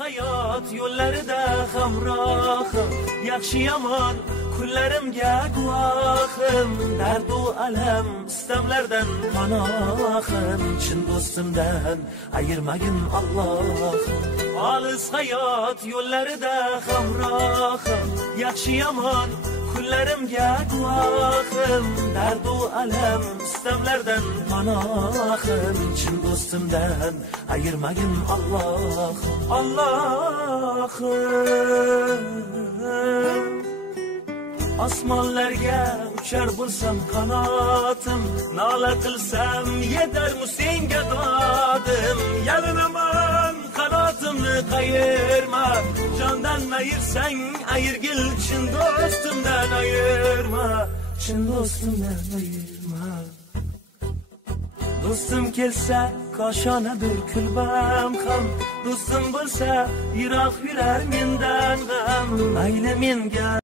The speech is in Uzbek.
hayot yo'llarida hamrohim, yaxshi yomon kunlarimga guvohim, dardu alam istamlardan panohim, chin do'stimdan ayirmagin Allohim. Olis hayot yo'llarida hamrohim, yaxshi yomon kunlarimga guvohim, dardu alam istamlardan panohim, chin do'stimdan ayirmagin Allohim. Allohim, osmonlarga uchar bo'lsam qanotim, nola qilsam yetarmi senga dodim, yalinaman qanotimni qayirma, jondan ayirsang ayirgil, chin do'stimdan ayirma, chin do'stimdan ayirma. Do'stim kelsa koshonadir kulbam ham, do'stim bo'lsa yiroq yurar mendan g'am, mayli menga